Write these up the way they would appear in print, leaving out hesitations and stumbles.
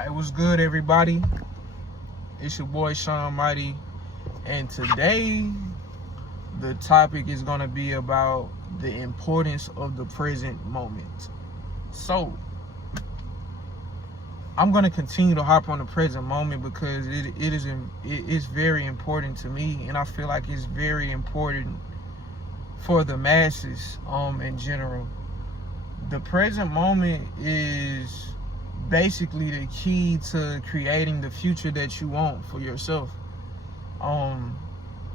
Hey, what's good, everybody? It's your boy Sean Mighty, and today the topic is going to be about the importance of the present moment. So I'm going to continue to hop on the present moment because it is very important to me, and I feel like it's very important for the masses in general. The present moment is basically the key to creating the future that you want for yourself,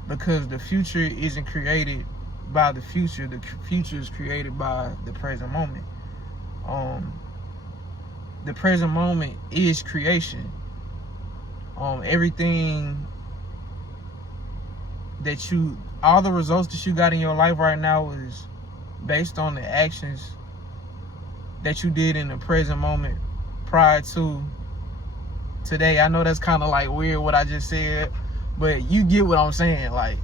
because the future isn't created by the future is created by the present moment. The present moment is creation. Everything that all the results that you got in your life right now is based on the actions that you did in the present moment prior to today. I know that's kind of like weird what I just said, but you get what I'm saying. Like,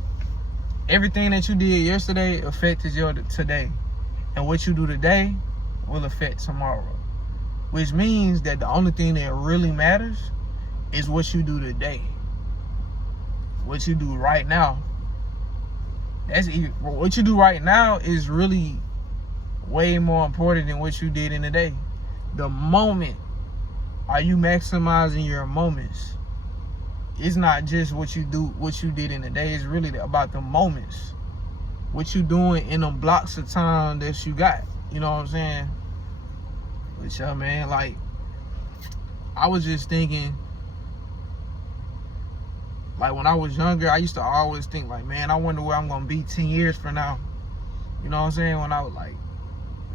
everything that you did yesterday affected your today, and what you do today will affect tomorrow, which means that the only thing that really matters is what you do today, what you do right now. What you do right now is really way more important than what you did in the day. The moment. Are you maximizing your moments? It's not just what you did in the day. It's really about the moments. What you doing in them blocks of time that you got. You know what I'm saying? But yeah, man, like, I was just thinking, like, when I was younger, I used to always think, like, man, I wonder where I'm gonna be 10 years from now. You know what I'm saying? When I was like,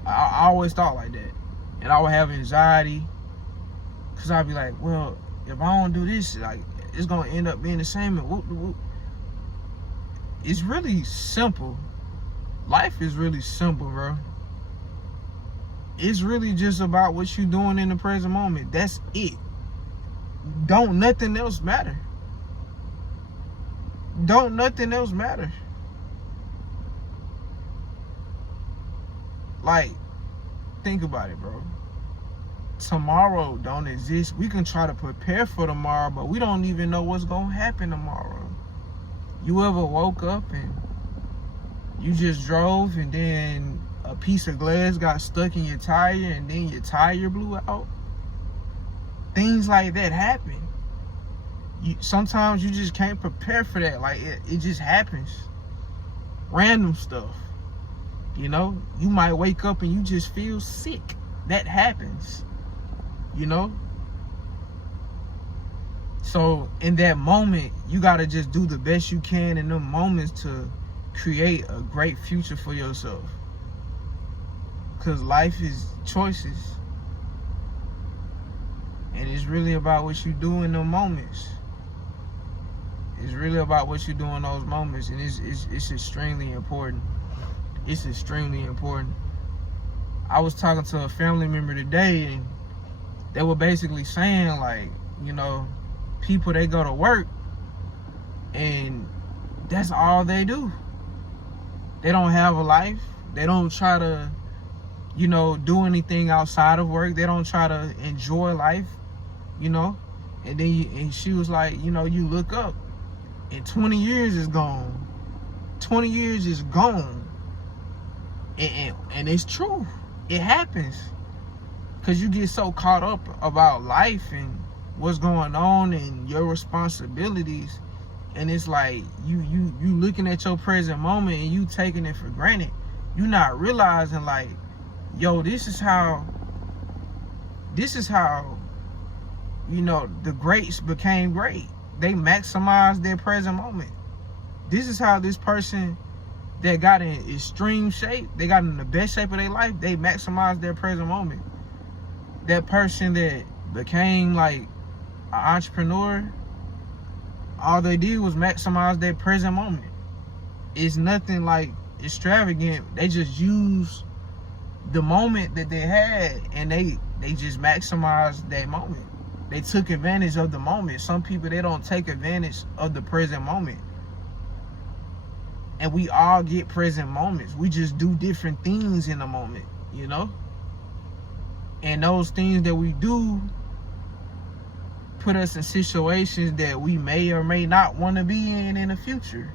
I always thought like that. And I would have anxiety, because I'd be like, well, if I don't do this, like, it's going to end up being the same. And whoop. It's really simple. Life is really simple, bro. It's really just about what you're doing in the present moment. That's it. Don't nothing else matter. Don't nothing else matter. Like, think about it, bro. Tomorrow don't exist. We can try to prepare for tomorrow, but we don't even know what's gonna happen tomorrow. You ever woke up and you just drove, and then a piece of glass got stuck in your tire, and then your tire blew out? Things like that happen. Sometimes you just can't prepare for that. Like, it just happens. Random stuff. You know, you might wake up and you just feel sick. That happens. You know? So in that moment, you got to just do the best you can in them moments to create a great future for yourself. Because life is choices. And it's really about what you do in them moments. It's really about what you do in those moments. And it's extremely important. It's extremely important. I was talking to a family member today, and they were basically saying, like, you know, people, they go to work and that's all they do. They don't have a life. They don't try to, you know, do anything outside of work. They don't try to enjoy life, you know. And then and she was like, you know, you look up and 20 years is gone. 20 years is gone. And it's true. It happens. Because you get so caught up about life and what's going on and your responsibilities. And it's like you looking at your present moment and you taking it for granted. You're not realizing, like, yo, this is how, you know, the greats became great. They maximized their present moment. This is how this person that got in extreme shape, they got in the best shape of their life, they maximized their present moment. That person that became like an entrepreneur, all they did was maximize their present moment. It's nothing like extravagant. They just used the moment that they had, and they just maximized that moment. They took advantage of the moment. Some people, they don't take advantage of the present moment. And we all get present moments. We just do different things in the moment, you know? And those things that we do put us in situations that we may or may not want to be in the future.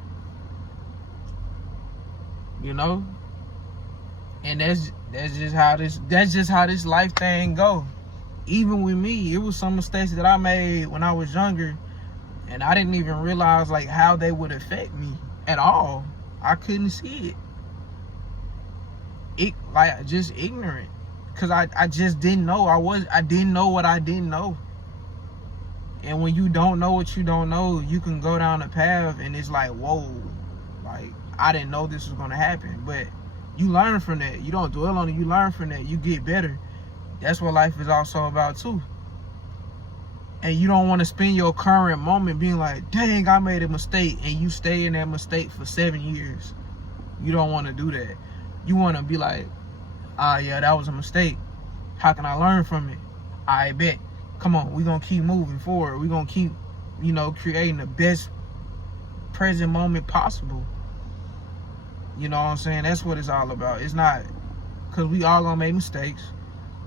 You know? And that's just how this life thing go. Even with me, it was some mistakes that I made when I was younger, and I didn't even realize like how they would affect me at all. I couldn't see it. Like just ignorant. Cause I just didn't know. I didn't know what I didn't know. And when you don't know what you don't know, you can go down a path and it's like, whoa, like I didn't know this was gonna happen. But you learn from that. You don't dwell on it. You learn from that. You get better. That's what life is also about too. And you don't want to spend your current moment being like, dang, I made a mistake, and you stay in that mistake for 7 years. You don't want to do that. You want to be like, yeah, that was a mistake. How can I learn from it? I bet. Come on, we're going to keep moving forward. We're going to keep, creating the best present moment possible. You know what I'm saying? That's what it's all about. It's not, because we all going to make mistakes.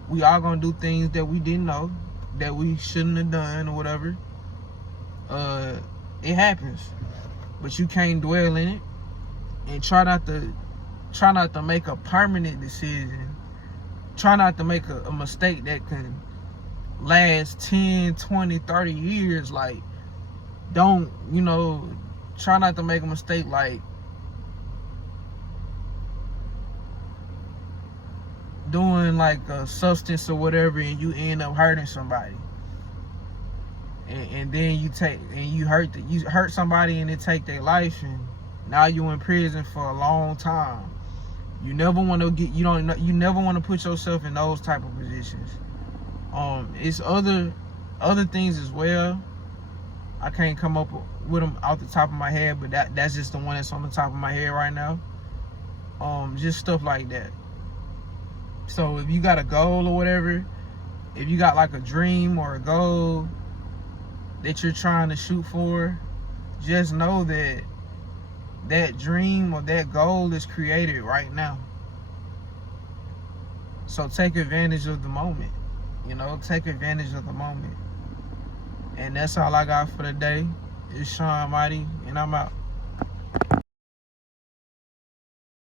We all going to do things that we didn't know, that we shouldn't have done or whatever. It happens. But you can't dwell in it. And try not to make a permanent decision. Try not to make a mistake that can last 10, 20, 30 years. Like, don't, try not to make a mistake like doing like a substance or whatever and you end up hurting somebody. And then you hurt somebody and it take their life, and now you in prison for a long time. You never want to put yourself in those type of positions. It's other things as well. I can't come up with them off the top of my head, but that's just the one that's on the top of my head right now. Just stuff like that. So if you got a goal or whatever, if you got like a dream or a goal that you're trying to shoot for, just know that that dream or that goal is created right now. So take advantage of the moment. Take advantage of the moment. And that's all I got for today. It's Sean Mighty, and I'm out.